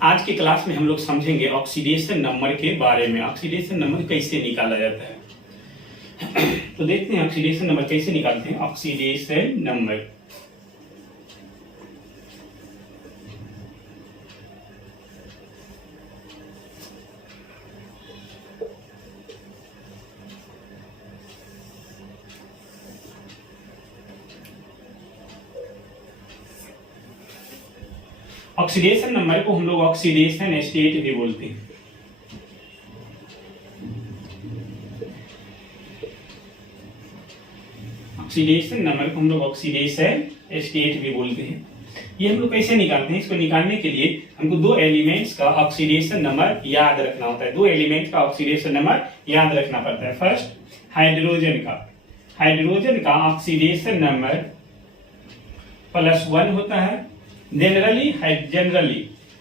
आज के क्लास में हम लोग समझेंगे ऑक्सीडेशन नंबर के बारे में। ऑक्सीडेशन नंबर कैसे निकाला जाता है तो देखते हैं ऑक्सीडेशन नंबर कैसे निकालते हैं। ऑक्सीडेशन नंबर ऑक्सीडेशन नंबर को हम लोग ऑक्सीडेशन स्टेट भी बोलते हैं। ऑक्सीडेशन नंबर को हम लोग ऑक्सीडेशन स्टेट भी बोलते हैं। ये हम लोग कैसे निकालते हैं? इसको निकालने के लिए हमको दो एलिमेंट्स का ऑक्सीडेशन नंबर याद रखना होता है। दो एलिमेंट्स का ऑक्सीडेशन नंबर याद रखना पड़ता है। फर्स्ट हाइड्रोजन का ऑक्सीडेशन नंबर +1 होता है। जनरली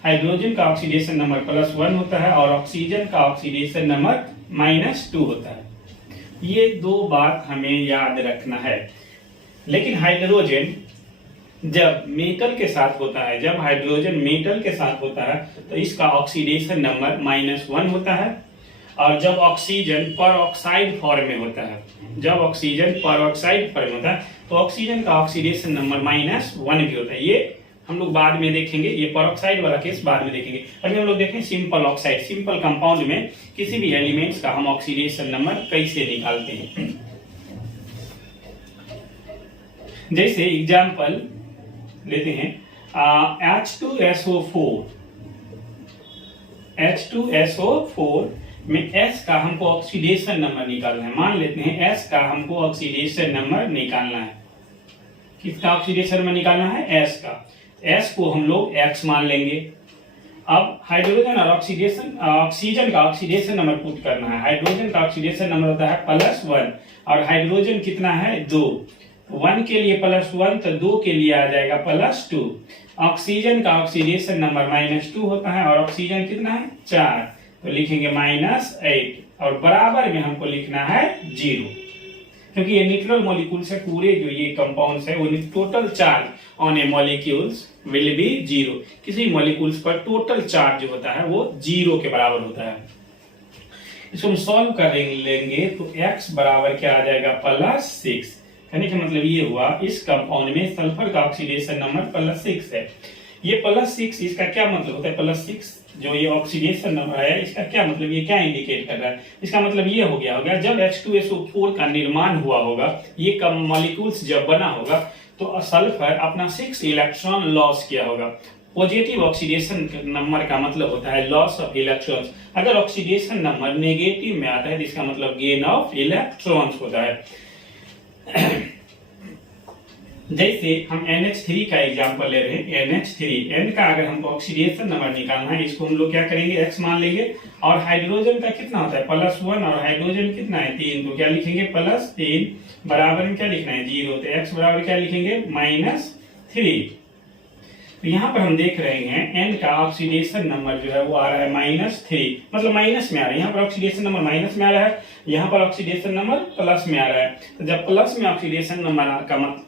हाइड्रोजन का ऑक्सीडेशन नंबर +1 होता है और ऑक्सीजन का ऑक्सीडेशन नंबर -2 होता है। ये दो बात हमें याद रखना है। लेकिन हाइड्रोजन जब मेटल के साथ होता है, जब हाइड्रोजन मेटल के साथ होता है तो इसका ऑक्सीडेशन नंबर -1 होता है। और जब ऑक्सीजन परऑक्साइड फॉर्म में होता है, जब ऑक्सीजन परऑक्साइड फॉर्म में होता है तो ऑक्सीजन का ऑक्सीडेशन नंबर -1 भी होता है। ये हम लोग बाद में देखेंगे, ये परऑक्साइड वाला केस बाद में देखेंगे। अभी हम लोग देखें सिंपल ऑक्साइड, सिंपल कंपाउंड में किसी भी एलिमेंट्स का हम ऑक्सीडेशन नंबर कैसे निकालते हैं। जैसे एग्जांपल लेते हैं H2SO4 में S का हमको ऑक्सीडेशन नंबर निकालना है। मान लेते हैं S का हमको ऑक्सीडेशन नंबर निकालना है। किसका ऑक्सीडेशन नंबर निकालना है? S का। S को हम लोग X मान लेंगे। अब हाइड्रोजन और ऑक्सीजन का ऑक्सीडेशन नंबर पुट करना है। हाइड्रोजन का ऑक्सीडेशन नंबर होता है +1 और हाइड्रोजन कितना है? 2। 1 के लिए +1 तो 2 के लिए आ जाएगा +2। ऑक्सीजन का ऑक्सीडेशन नंबर -2 होता है और ऑक्सीजन कितना है? 4, तो लिखेंगे -8 और बराबर में हमको लिखना है 0, क्योंकि ये न्यूट्रल मॉलिक्यूल्स है। पूरे जो ये कंपाउंड्स है वो total charge on A molecules will be 0। किसी मॉलिक्यूल्स पर टोटल चार्ज जो होता है वो 0 के बराबर होता है। इसको हम सॉल्व कर लेंगे तो x बराबर क्या आ जाएगा? +6। कहने का मतलब ये हुआ इस कंपाउंड में सल्फर का ऑक्सीडेशन नंबर +6 है। ये +6 इसका क्या मतलब होता है? +6 जो ये ऑक्सीडेशन नंबर है इसका क्या मतलब, ये क्या इंडिकेट कर रहा है? इसका मतलब ये हो गया होगा जब H2SO4 का निर्माण हुआ होगा, ये मॉलिक्यूल्स जब बना होगा तो सल्फर अपना 6 इलेक्ट्रॉन लॉस किया होगा। पॉजिटिव ऑक्सीडेशन नंबर का मतलब होता है लॉस ऑफ इलेक्ट्रॉन्स। अगर ऑक्सीडेशन नंबर नेगेटिव में आता है तो इसका मतलब गेन ऑफ इलेक्ट्रॉन्स होता है। जैसे हम NH3 का एग्जांपल ले रहे हैं। NH3 का अगर हमको ऑक्सीडेशन नंबर निकालना है, इसको हम लोग क्या करेंगे? X मान लेंगे। और हाइड्रोजन का कितना होता है? +1 और हाइड्रोजन कितना है? 3, तो क्या लिखेंगे? +3 बराबर में क्या लिखना है? 0। तो X बराबर क्या लिखेंगे? -3। तो यहाँ पर हम देख रहे हैं N का ऑक्सीडेशन नंबर जो है वो आ रहा है -3, मतलब माइनस में आ रहा है। यहाँ पर ऑक्सीडेशन नंबर माइनस में आ रहा है, यहाँ पर ऑक्सीडेशन नंबर प्लस में आ रहा है। तो जब प्लस में ऑक्सीडेशन नंबर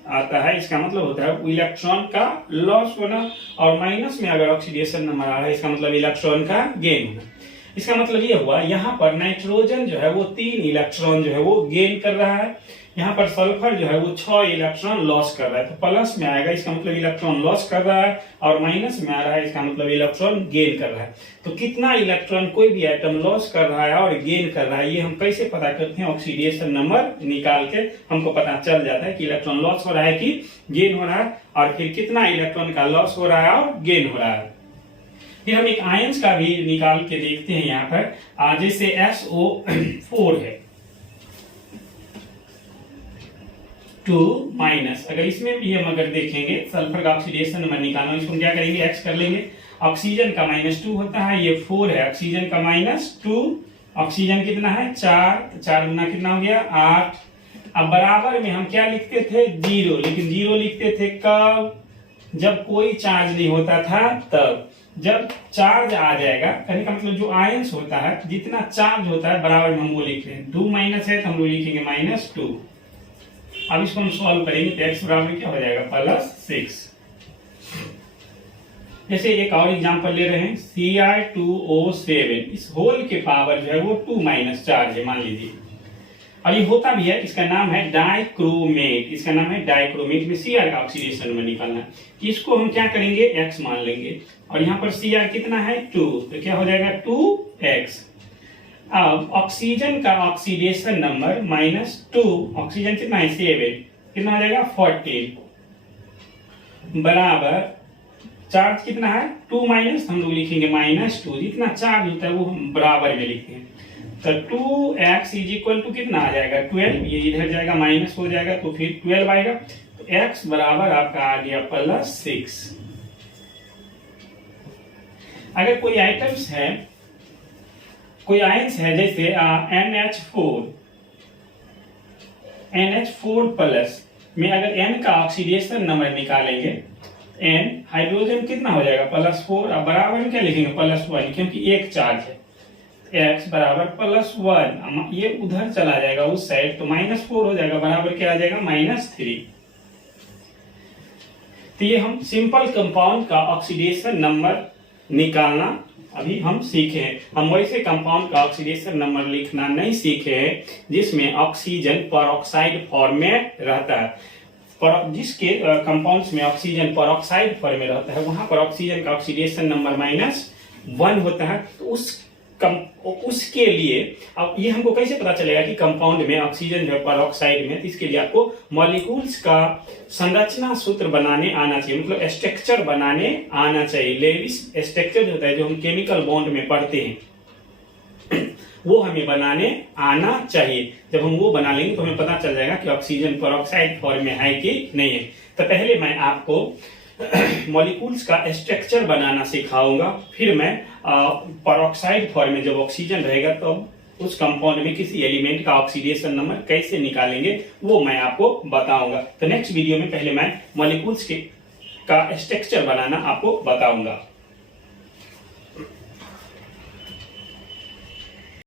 आता है इसका मतलब होता है इलेक्ट्रॉन का लॉस होना, और माइनस में अगर ऑक्सीडेशन नंबर आ रहा है इसका मतलब इलेक्ट्रॉन का गेन होना। इसका मतलब ये हुआ यहाँ पर नाइट्रोजन जो है वो 3 इलेक्ट्रॉन जो है वो गेन कर रहा है, यहाँ पर सल्फर जो है वो 6 इलेक्ट्रॉन लॉस कर रहा है। तो प्लस में आएगा इसका मतलब इलेक्ट्रॉन लॉस कर रहा है, और माइनस में आ रहा है इसका मतलब इलेक्ट्रॉन गेन कर रहा है। तो कितना इलेक्ट्रॉन कोई भी आइटम लॉस कर रहा है और गेन कर रहा है, ये हम कैसे पता करते हैं? ऑक्सीडेशन नंबर निकाल के हमको पता चल जाता है कि इलेक्ट्रॉन लॉस हो रहा है कि गेन हो रहा है, और फिर कितना इलेक्ट्रॉन का लॉस हो रहा है और गेन हो रहा है। फिर हम एक आयंस का भी निकाल के देखते हैं। यहाँ पर जैसे SO4 है 2-, अगर इसमें भी हम अगर देखेंगे सल्फर का ऑक्सीडेशन नंबर निकालना, इसको हम क्या करेंगे? X कर लेंगे। ऑक्सीजन का -2 होता है, ये 4 है। ऑक्सीजन का -2, ऑक्सीजन कितना है? 4, तो 4 गुना कितना हो गया? 8। अब बराबर में हम क्या लिखते थे? 0, लेकिन 0 लिखते थे कब? जब कोई चार्ज नहीं होता था तब। जब चार्ज आ जाएगा, कहने का मतलब जो आयंस होता है जितना चार्ज होता है बराबर में हम वो लिख रहे हैं। 2- है तो हम लोग लिखेंगे -2। अब इसको हम सॉल्व करेंगे तो x बराबर क्या हो जाएगा? +6। जैसे एक और एग्जांपल ले रहे हैं, Cr2O7, इस होल के पावर जो है वो 2 - चार्ज है मान लीजिए, और ये होता भी है, इसका नाम है डाइक्रोमेट, इसका नाम है डाइक्रोमेट में Cr का ऑक्सीडेशन नंबर निकालना है। इसको हम क्या करेंगे, x मान लेंगे, और यहाँ पर Cr कितना है 2, तो क्या हो जाएगा 2x। अब ऑक्सीजन का ऑक्सीडेशन नंबर -2, ऑक्सीजन कितना है 7, कितना हो जाएगा 14, बराबर चार्ज कितना है 2 माइनस, हम लोग लिखेंगे -2, जितना चार्ज होता है वो हम बराबर में लिखते हैं। तो 2x इज इक्वल टू कितना आ जाएगा 12, ये इधर जाएगा माइनस हो जाएगा तो फिर 12 आएगा, तो x बराबर आपका आ गया +6। अगर कोई आइटम्स है, कोई आयंस है जैसे NH4 प्लस में अगर N का ऑक्सीडेशन नंबर निकालेंगे, N हाइड्रोजन कितना हो जाएगा +4, अब बराबर में क्या लिखेंगे +1, क्योंकि एक चार्ज है, x बराबर +1, ये उधर चला जाएगा उस साइड तो -4 हो जाएगा, बराबर क्या आ जाएगा -3। तो ये हम सिंपल कंपाउंड का ऑक्सीडेशन नंबर निकालना अभी हम सीखे हैं। हम वैसे कंपाउंड का ऑक्सीडेशन नंबर लिखना नहीं सीखे हैं जिसमें ऑक्सीजन परऑक्साइड फॉर्म में रहता है। जिसके कंपाउंड्स में ऑक्सीजन परऑक्साइड फॉर्म में रहता है वहां पर ऑक्सीजन का ऑक्सीडेशन नंबर -1 होता है। तो उसके लिए अब ये हमको कैसे पता चलेगा कि कंपाउंड में ऑक्सीजन जो है परऑक्साइड में, तो इसके लिए आपको मॉलिक्यूल्स का संरचना सूत्र बनाने आना चाहिए, मतलब स्ट्रक्चर बनाने आना चाहिए। लेविस स्ट्रक्चर जो होता है जो हम केमिकल बॉन्ड में पढ़ते हैं वो हमें बनाने आना चाहिए। जब हम वो बना लेंगे तो हमें पता चल जाएगा कि ऑक्सीजन परऑक्साइड फॉर्म में है कि नहीं है। तो पहले मैं आपको मॉलिक्यूल्स का स्ट्रक्चर बनाना सिखाऊंगा, फिर मैं परऑक्साइड फॉर्म में जब ऑक्सीजन रहेगा तो उस कंपाउंड में किसी एलिमेंट का ऑक्सीडेशन नंबर कैसे निकालेंगे वो मैं आपको बताऊंगा। तो नेक्स्ट वीडियो में पहले मैं मॉलिक्यूल्स का स्ट्रक्चर बनाना आपको बताऊंगा।